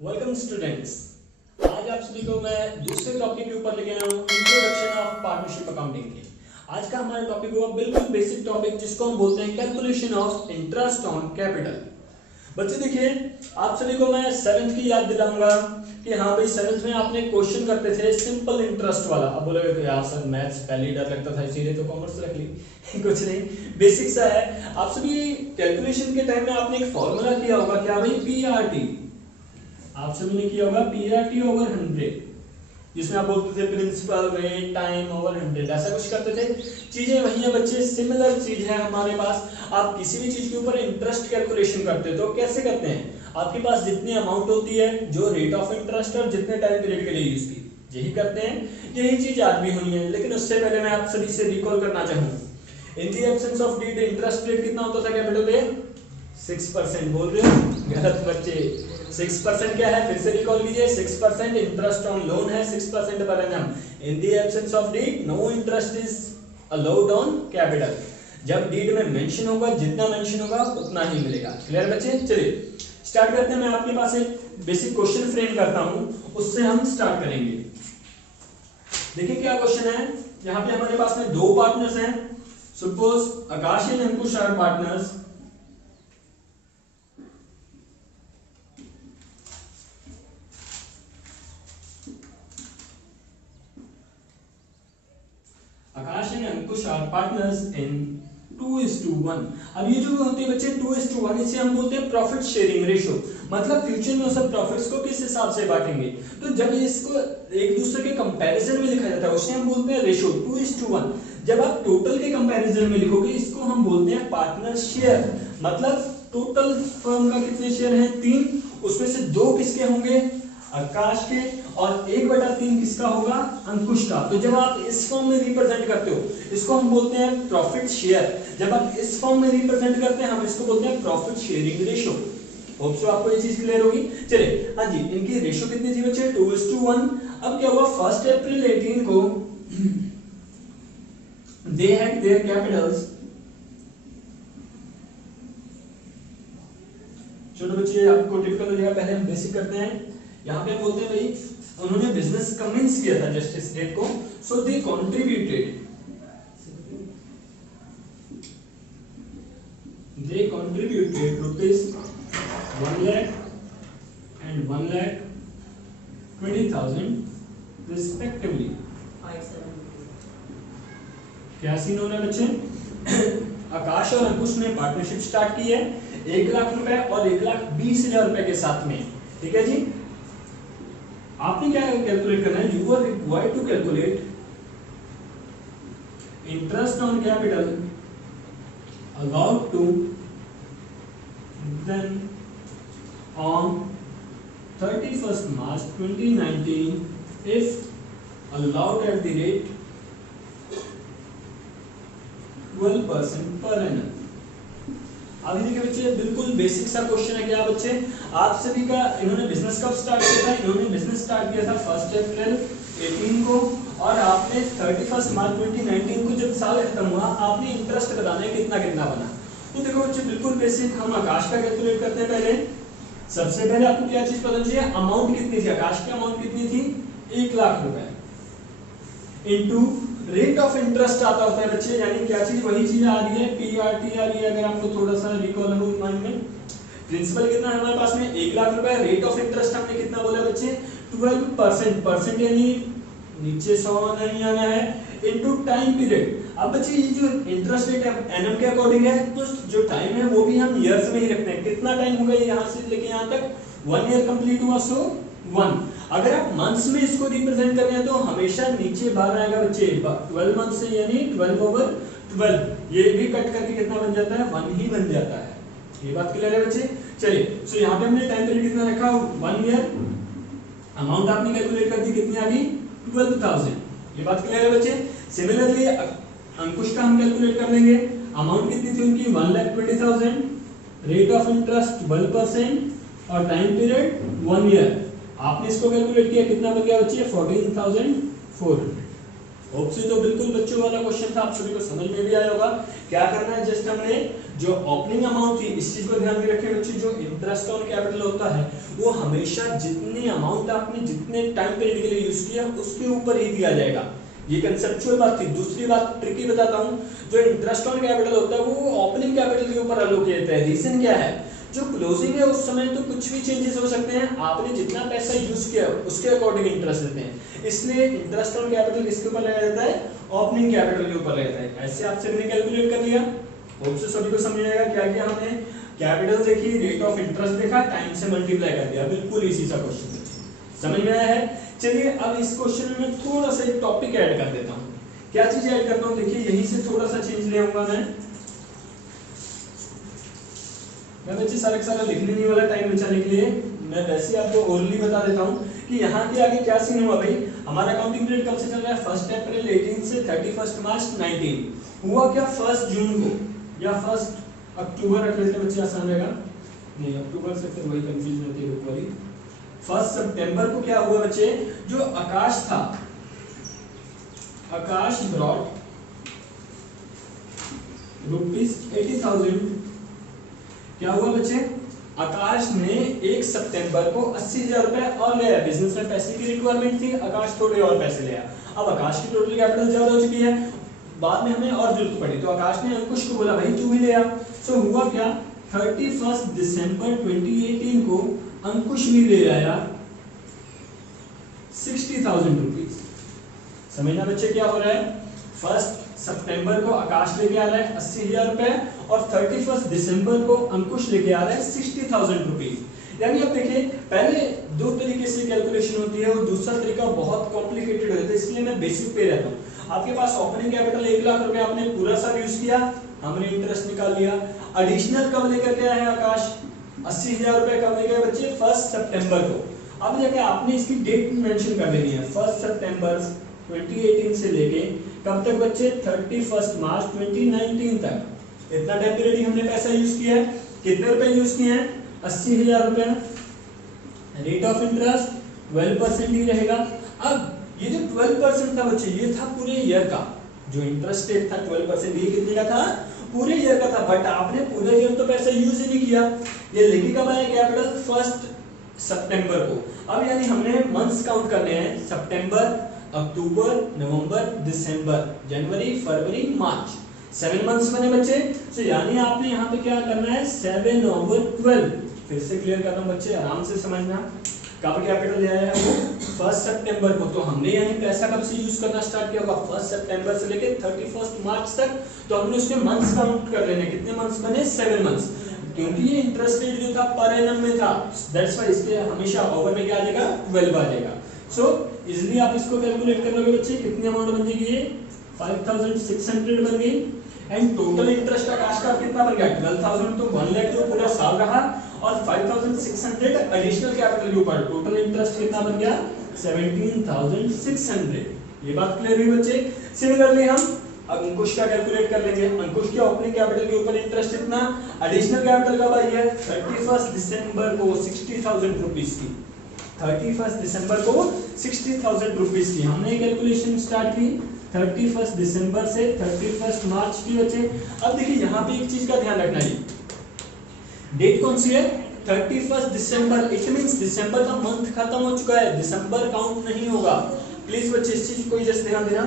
Welcome students. आज आप सभी को मैं दूसरे टॉपिक के ऊपर लेके आया हूँ, इंट्रोडक्शन ऑफ पार्टनरशिप अकाउंटिंग के। आज का हमारा टॉपिक होगा बिल्कुल बेसिक टॉपिक, जिसको हम बोलते हैं calculation of interest on capital. बच्चे देखिए, आप सभी को मैं सेवेंथ की याद दिलाऊंगा कि हाँ भाई, सेवेंथ में आपने क्वेश्चन करते थे सिंपल इंटरेस्ट वाला। अब बोलोगे तो यार सर मैथ्स पहले ही डर लगता था, इसीलिए तो कॉमर्स रख ली। कुछ नहीं, बेसिक सा है। आप सभी कैलकुलेशन के टाइम में आपने एक फॉर्मूला किया होगा, क्या भाई, पीआरटी। आप सभी ने किया होगा पीआरटी ओवर 100, जिसमें आप बोलते थे प्रिंसिपल रेट टाइम ओवर 100, ऐसा कुछ करते थे। चीजें वही है बच्चे, सिमिलर चीज है हमारे पास। आप किसी भी चीज के ऊपर इंटरेस्ट कैलकुलेशन करते हो तो कैसे करते हैं, आपके पास जितनी अमाउंट होती है, जो रेट ऑफ इंटरेस्ट और जितने टाइम पीरियड के लिए यूज की, यही करते हैं। यही चीज आज भी होनी है। लेकिन उससे पहले मैं आप सभी से रिकॉल करना चाहूँ, in the absence of deed interest rate कितना होता था कैपिटल पे? 6%। बोल रहे हो गलत बच्चे, 6% क्या है, फिर से रिकॉल कीजिए। 6% इंटरेस्ट ऑन लोन है, 6% per annum. In the absence of deed no interest is allowed on capital. जब डीड में मेंशन होगा, जितना मेंशन होगा उतना ही मिलेगा। क्लियर बच्चे? चलिए स्टार्ट करते हैं। मैं आपके पास एक बेसिक क्वेश्चन फ्रेम करता हूं, उससे हम स्टार्ट करेंगे। देखिए क्या क्वेश्चन है। यहाँ पे हमारे पास में दो पार्टनर्स हैं। Suppose Akash and Ankush are partners. Akash and Ankush are partners in 2:1। अब ये जो होती है बच्चे 2:1, इसे हम बोलते हैं प्रॉफिट शेयरिंग रेशियो। मतलब फ्यूचर में सब प्रॉफिट्स को किस हिसाब से बांटेंगे। तो जब इसको एक दूसरे के कंपैरिजन में लिखा जाता है, उसे हम बोलते हैं रेशियो 2:1। जब आप टोटल के कंपैरिजन में लिखोगे, इसको हम बोलते हैं पार्टनर शेयर। मतलब टोटल फर्म का कितने शेयर हैं? 3। उसमें से 2 किसके होंगे? आकाश के, और 1/3 किसका होगा? अंकुश का। तो जब आप इस फॉर्म में रिप्रेजेंट करते हो, इसको हम बोलते हैं प्रॉफिट शेयर। जब आप इस फॉर्म में रिप्रेजेंट करते हैं, हम इसको बोलते हैं profit sharing ratio. Hope so आपको ये चीज क्लियर होगी। चलिए हाँ जी, इनकी रेशियो कितनी थी बच्चे? 2:1। अब क्या हुआ, 1 अप्रैल 18 को दे हैड देयर कैपिटल्स। छोटे बच्चे आपको टिपिकल हो जाएगा, पहले हम बेसिक करते हैं। यहाँ पे बोलते हैं भाई, उन्होंने बिजनेस कमेंस किया था जस्ट इस डेट को। So they contributed rupees 1 lakh and 1,20,000 respectively. क्या सीन हो रहा है बच्चे? आकाश और अंकुश ने पार्टनरशिप स्टार्ट की है 1 लाख रुपए और 1,20,000 रुपए के साथ में। ठीक है जी। आपने क्या कैलकुलेट करना है? You are required to calculate interest on capital allowed to them on 31st March 2019 if allowed at the rate 12% per annum। अभी देखिए बच्चे, बिल्कुल बेसिक सा क्वेश्चन है। क्या बच्चे, आप सभी का, इन्होंने बिजनेस कब स्टार्ट किया था? इन्होंने बिजनेस स्टार्ट किया था 1 अप्रैल 18 को, और आपने 31 मार्च 2019 को जब साल खत्म हुआ, आपने इंटरेस्ट बताना है कितना कितना बना। तो देखो बच्चे, बिल्कुल बेसिक, हम आकाश का कैलकुलेट करते हैं। पहले सबसे पहले आपको क्या चीज पता चाहिए? अमाउंट कितनी थी? आकाश की अमाउंट कितनी थी? 1 लाख रुपए इनटू रेट ऑफ इंटरेस्ट आता होता है बच्चे, यानी क्या चीज, वही चीज आ रही है, पीआरटी आ रही है। अगर आपको थोड़ा सा रिकॉल हो माइंड में, प्रिंसिपल कितना है हमारे पास में? 1 लाख रुपए। रेट ऑफ इंटरेस्ट हमने कितना बोला बच्चे? 12%। परसेंट यानी नीचे 100 नहीं आना है, इनटू टाइम पीरियड। अब बच्चे ये जो इंटरेस्ट रेट है एनएम के अकॉर्डिंग है, तो जो टाइम है वो भी हम ईयर्स में ही रखते हैं। कितना टाइम हो गया यहाँ से लेके यहाँ तक? 1 ईयर कंप्लीट हुआ, सो 1। अगर आप मंथ्स में इसको रिप्रेजेंट कर रहे हैं तो हमेशा नीचे बार आएगा बच्चे, 12 मंथ से, यानी 12/12। ये भी कट करके कितना बन जाता है? 1 ही बन जाता है। ये बात क्लियर है बच्चे? चलिए, सो यहाँ पे हमने टाइम पीरियड कितना रखा? 1 ईयर। अमाउंट आपने कैलकुलेट कर दी, कितनी आ गई? 12,000। ये बात क्लियर है बच्चे? सिमिलरली अंकुश का हम कैलकुलेट कर लेंगे। अमाउंट कितनी थी उनकी? 1,20,000। रेट ऑफ इंटरेस्ट 12% और टाइम पीरियड 1 ईयर। आपने इसको कैलकुलेट किया, कितना बन गया बच्चे? 14,400। होप से तो बिल्कुल बच्चों वाला क्वेश्चन था, आप सभी को समझ में भी आया होगा। क्या करना है, जस्ट हमने जो ओपनिंग अमाउंट थी, इस चीज को ध्यान में रखें बच्चे, जो इंटरेस्ट ऑन कैपिटल होता है वो हमेशा जितनी अमाउंट आपने जितने टाइम पीरियड के लिए यूज किया उसके ऊपर ही दिया जाएगा। ये कंसेप्चुअल बात थी। दूसरी बात ट्रिकी बताता हूँ, जो इंटरेस्ट ऑन कैपिटल होता है वो ओपनिंग कैपिटल के ऊपर एलोकेट है। रीजन क्या है, जो क्लोजिंग है उस समय तो कुछ भी चेंजेस हो सकते हैं, आपने जितना पैसा यूज किया उसके अकॉर्डिंग इंटरेस्ट देते हैं, इसलिए इंटरेस्ट ऑन कैपिटल किसके ऊपर लगाया जाता है, ओपनिंग कैपिटल के ऊपर लगाया जाता है। ऐसे आप सभी ने कैलकुलेट कर लिया, होप से सभी को समझ आएगा क्या किया हमने, कैपिटल देखी, रेट ऑफ इंटरेस्ट देखा, टाइम से मल्टीप्लाई कर दिया, बिल्कुल इसी सा क्वेश्चन समझ में आया है। चलिए अब इस क्वेश्चन में मैं थोड़ा सा एक टॉपिक ऐड कर देता हूँ। क्या चीज ऐड करता हूँ, देखिए यहीं से थोड़ा सा चेंज ले आऊंगा मैं बच्चे सारा सारा लिखने नहीं वाला टाइम बचाने के लिए, मैं वैसे ही आपको ओरली बता देता हूँ कि यहाँ के आगे क्या सीन हुआ भाई। हमारा अकाउंटिंग पीरियड कब से चल रहा है, 1 अप्रैल 18 से 31 मार्च 19। हुआ क्या 1 जून को या 1 अक्टूबर रख लेते बच्चे, आसान रहेगा, नहीं अक्टूबर से फिर वही कंफ्यूजन होती है बुक वाली। 1 सितंबर को क्या हुआ बच्चे, जो आकाश था, आकाश ब्रॉट ₹80,000। क्या हुआ बच्चे, आकाश ने 1 सितंबर को 80,000 रुपए और ले आया। बिजनेस में पैसे की रिक्वायरमेंट थी, आकाश थोड़े और पैसे ले आया। अब आकाश की टोटल कैपिटल ज्यादा हो चुकी है, बाद में हमें और जरूरत पड़ी तो आकाश ने अंकुश को बोला भाई तू भी ले आ। सो हुआ क्या, 31 दिसंबर 2018 को अंकुश भी ले आया 60,000 रुपीज। समझना बच्चे क्या हो रहा है, 1 सितंबर को आकाश लेके आ रहा है 80,000 रुपए और 31 दिसंबर को अंकुश लेके आ रहा है 60,000 रुपीज। यानी अब देखिए पहले दो तरीके से कैलकुलेशन होती है और दूसरा तरीका बहुत कॉम्प्लिकेटेड होता है, इसलिए मैं बेसिक पे रहता हूँ। आपके पास ओपनिंग कैपिटल 1 लाख रुपए आपने पूरा साल यूज किया, हमने इंटरेस्ट निकाल लिया। एडिशनल कब लेकर के आया है आकाश, 80,000 रुपए कब लेके आया बच्चे, 1 सितंबर को। अब जाके आपने इसकी डेट मेंशन कर देनी है, 1 सितंबर 2018 से लेके कब तक बच्चे, 31 मार्च 2019 तक। इतना टाइम पीरियड ही हमने पैसा यूज किया है। कितने रुपए यूज किए हैं, 80,000 रुपए। रेट ऑफ इंटरेस्ट 12% ही रहेगा। अब ये जो 12% था बच्चे, ये था पूरे ईयर का, जो इंटरेस्ट रेट था 12%, ये कितने का था, पूरे ईयर का था। बट आपने पूरे ईयर तो पैसा यूज ही नहीं किया। ये लेके कब आया कैपिटल, 1 सितंबर को। अब यानी हमने मंथ्स काउंट करने हैं, सितंबर, अक्टूबर, नवंबर, दिसंबर, जनवरी, फरवरी, मार्च, 7 मंथ्स बने बच्चे। तो यानी आपने यहाँ पे क्या करना है, 7 over 12। फिर से क्लियर करता हूँ बच्चे, आराम से समझना। कब कैपिटल ले आया है वो, 1 सितंबर को। तो हमने यानी पैसा कब से यूज करना स्टार्ट किया होगा, 1 सितंबर से लेके 31 मार्च तक। तो हमने उसके मंथ्स काउंट कर लेने, कितने मंथ्स बने, 7 मंथ्स। क्योंकि ये इंटरेस्ट रेट जो था पर एनम में था, दैट्स व्हाई इसके हमेशा ओवर में क्या आ जाएगा, 12 आ जाएगा। सो इजीली आप इसको कैलकुलेट कर लोगे बच्चे, कितनी अमाउंट बन जाएगी ये, 5,600 बन गई। एंड टोटल इंटरेस्ट आकाश का कितना बन गया, 12,000। तो 1 लाख जो पूरा साल रहा और 5,600 एडिशनल कैपिटल के ऊपर, टोटल इंटरेस्ट कितना बन गया, 17,600। ये बात क्लियर हुई बच्चे। सिमिलरली हम अब अंकुश का कैलकुलेट कर लेंगे। अंकुश के ओपनिंग कैपिटल के ऊपर इंटरेस्ट इतना, एडिशनल कैपिटल कब आई है, 31 दिसंबर को 60,000 रुपीज की। 31 दिसंबर को 60,000 रुपीज की हमने कैलकुलेशन स्टार्ट की 31 दिसंबर से 31 मार्च की बचे। अब देखिए यहाँ पे एक चीज का ध्यान रखना है, डेट कौन सी है, 31 दिसंबर। इट मींस दिसंबर का मंथ खत्म हो चुका है, दिसंबर काउंट नहीं होगा। प्लीज बच्चे इस चीज को जस्ट ध्यान देना,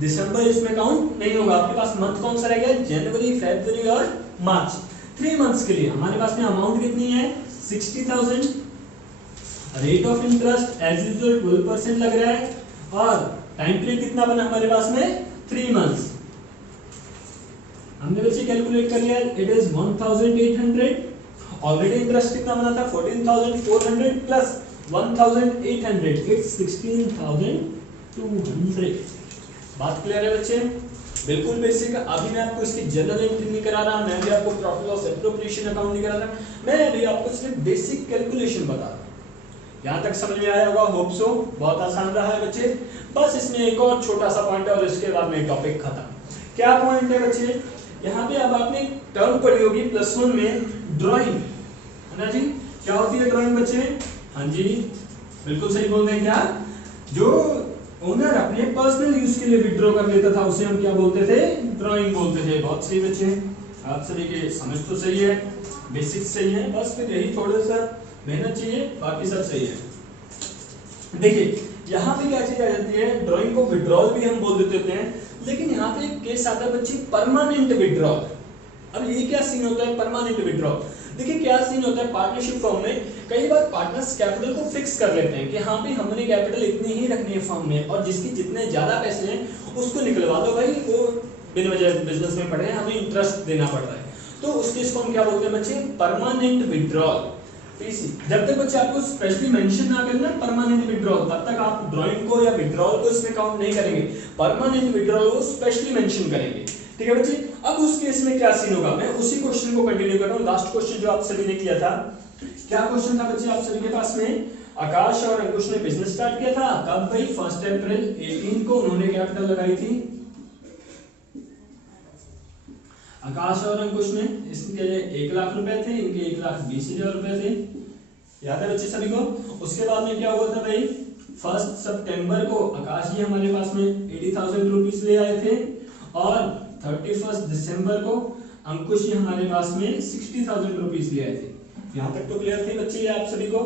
दिसंबर इसमें काउंट नहीं होगा। आपके पास मंथ कौन सा रहेगा, जनवरी, फरवरी और मार्च। 3 मंथ्स के लिए हमारे पास में अमाउंट कितनी है, 60,000। Rate of interest as usual 12% लग रहा है और टाइम पीरियड कितना बना हमारे पास में, 3 मंथ्स। हमने बच्चे कैलकुलेट कर लिया, इट इज 1,800। ऑलरेडी इंटरेस्ट कितना बना था, 14,400 प्लस 1,800, इट्स 16,200। बात क्लियर है बच्चे, बिल्कुल बेसिक। अभी मैं आपको इसकी जनरल एंट्री नहीं करा रहा, मैं भी आपको प्रॉफिट लॉस एप्रोप्रिएशन अकाउंट नहीं करा रहा, मैं अभी आपको सिर्फ बेसिक कैलकुलेशन बता रहा हूं। यहाँ तक समझ में आया होगा, होप सो। बहुत आसान रहा है बच्चे। बस इसमें एक और छोटा सा पॉइंट है और इसके बाद में टॉपिक खत्म। क्या पॉइंट है बच्चे, यहाँ पे अब आपने टर्म पढ़ी होगी +1 में, ड्राइंग, है ना जी। क्या होती है ड्राइंग बच्चे, हाँ जी बिल्कुल सही बोल रहे हैं। क्या जो ओनर अपने पर्सनल यूज के लिए विड्रॉ कर लेता था, उसे हम क्या बोलते थे, ड्राइंग बोलते थे। बहुत सही बच्चे, आप सभी के समझ तो सही है, बेसिक्स सही है, बस फिर यही थोड़ा सा मेहनत चाहिए, बाकी सब सही है। देखिए यहाँ पे क्या चीज आ जाती है, ड्राइंग को विड्रॉल भी हम बोल देते हैं, लेकिन यहाँ पे एक केस आता है बच्चे परमानेंट विड्रॉल। अब ये क्या सीन होता है परमानेंट विड्रॉल, देखिए क्या सीन होता है पार्टनरशिप फॉर्म में, कई बार पार्टनर्स कैपिटल को फिक्स कर लेते हैं कि हाँ भाई हमने कैपिटल इतनी ही रखनी है फॉर्म में, और जिसकी जितने ज्यादा पैसे हैं उसको निकलवा दो भाई, वो बिन वजह बिजनेस में पड़े हैं, हमें इंटरेस्ट देना पड़ रहा है, तो उस केस को हम क्या बोलते हैं बच्चे, परमानेंट विड्रॉल। जब तक बच्चे आपको स्पेशली मेंशन ना करना परमानेंट विड्रॉल, तब तक आप ड्राइंग को या विड्रॉल को इसमें काउंट नहीं करेंगे, परमानेंट विड्रॉल को स्पेशली मेंशन करेंगे। ठीक है बच्चे, अब उस केस में क्या सीन होगा, मैं उसी क्वेश्चन को कंटिन्यू कर रहा हूं, लास्ट क्वेश्चन जो आप सभी ने किया था। क्या क्वेश्चन था बच्चे आप सभी के पास में, आकाश और अंकुश ने बिजनेस स्टार्ट किया था, कब भाई 1 अप्रैल 18 को उन्होंने कैपिटल लगाई थी। आकाश और अंकुश ने, इसके 1 लाख रुपए थे, इनके 1,20,000 रुपए थे, याद है बच्चे सभी को। उसके बाद में क्या हुआ था भाई, 1 सितंबर को आकाश जी हमारे पास में 80,000 रुपीस ले आए थे, और 31 दिसंबर को अंकुश जी हमारे पास में 60,000 रुपीस ले आए थे। यहाँ तक तो क्लियर थे बच्चे आप सभी को।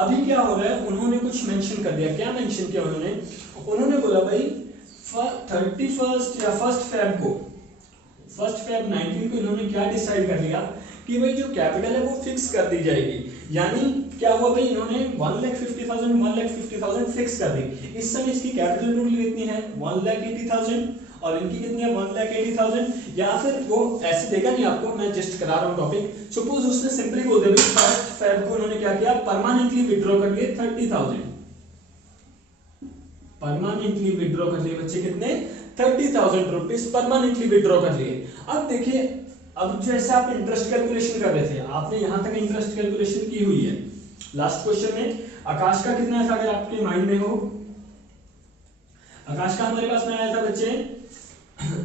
अभी क्या हो रहा है, उन्होंने कुछ मेंशन कर दिया, क्या मेंशन किया उन्होंने बोला भाई 31 या 1 फेब को, 1 फेब 19 को इन्होंने क्या डिसाइड कर लिया कि भाई जो कैपिटल है वो फिक्स कर दी जाएगी। यानी क्या हुआ भाई, इन्होंने 1,50,000 फिक्स कर दी। इस समय इसकी कैपिटल टोटल कितनी है, 1,80,000, और इनकी कितनी है 1,80,000। या फिर वो ऐसे देगा नहीं आपको, मैं जस्ट करा रहा हूँ टॉपिक। सपोज उसने सिंपली बोल दिया 1 फेब को उन्होंने क्या किया, परमानेंटली विड्रॉ कर लिए 30,000, परमानेंटली विड्रॉ कर लिए बच्चे कितने, 30,000 रुपीस परमानेंटली विड्रॉ कर लिए। अब देखिए, अब जैसे आप इंटरेस्ट कैलकुलेशन कर रहे थे, आपने यहां तक इंटरेस्ट कैलकुलेशन की हुई है। लास्ट क्वेश्चन में आकाश का कितना था, अगर आपके माइंड में हो, आकाश का हमारे पास में आया था बच्चे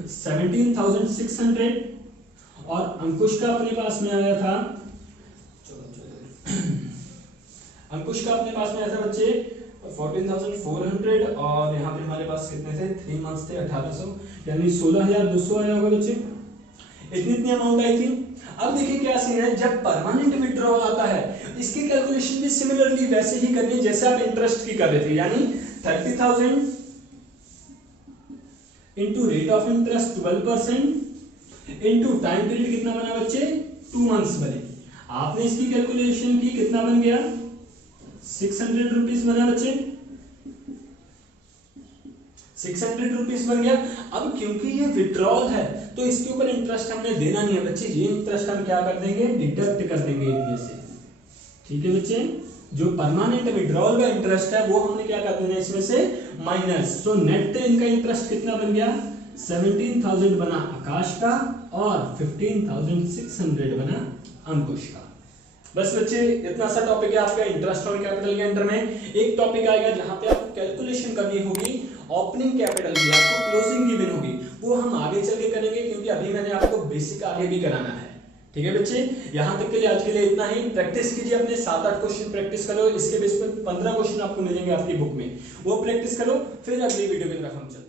17,600, और अंकुश का अपने पास में आया था, अंकुश का अपने पास में आया था बच्चे 14,400, और यहाँ पे हमारे पास कितने थे, 3 मंथ्स थे, 1,800, यानी 16,200 आया होगा बच्चे, इतनी अमाउंट आई थी। अब देखिए क्या सीन है, जब परमानेंट विड्रॉल आता है, इसकी कैलकुलेशन भी सिमिलरली वैसे ही करनी है जैसे आप इंटरेस्ट की कर रहे थे, यानी 30,000 into rate of interest 12% into time period कितना बना बच्चे, 2 मंथ्स बने। आपने इसकी कैलकुलेशन की, कितना बन गया, 600 रुपीस बना बच्चे, 600 रुपीस बन गया। अब क्योंकि ये विड्रॉल है तो इसके ऊपर इंटरेस्ट हमने देना नहीं है बच्चे, ये इंटरेस्ट हम क्या कर देंगे, डिडक्ट कर देंगे इनमें से। ठीक है बच्चे, जो परमानेंट विड्रॉल का इंटरेस्ट है वो हमने क्या कर देना है इसमें से माइनस। सो नेट इनका इंटरेस्ट कितना बन गया, 17,000 बना आकाश का, और 15,600 बना अंकुश का। बस बच्चे इतना सा टॉपिक है आपका इंटरेस्ट और कैपिटल के अंडर में। एक टॉपिक आएगा जहां पे आपको कैलकुलेशन करनी होगी ओपनिंग कैपिटल की, आपको क्लोजिंग गिवन होगी, वो हम आगे चल के करेंगे, क्योंकि अभी मैंने आपको बेसिक आगे भी कराना है। ठीक है बच्चे, यहां तक के लिए आज के लिए इतना ही। प्रैक्टिस कीजिए, अपने 7-8 क्वेश्चन प्रैक्टिस करो, इसके बेस पर 15 क्वेश्चन आपको मिलेंगे आपकी बुक में, वो प्रैक्टिस करो, फिर अगली वीडियो की तरफ हम चलते हैं।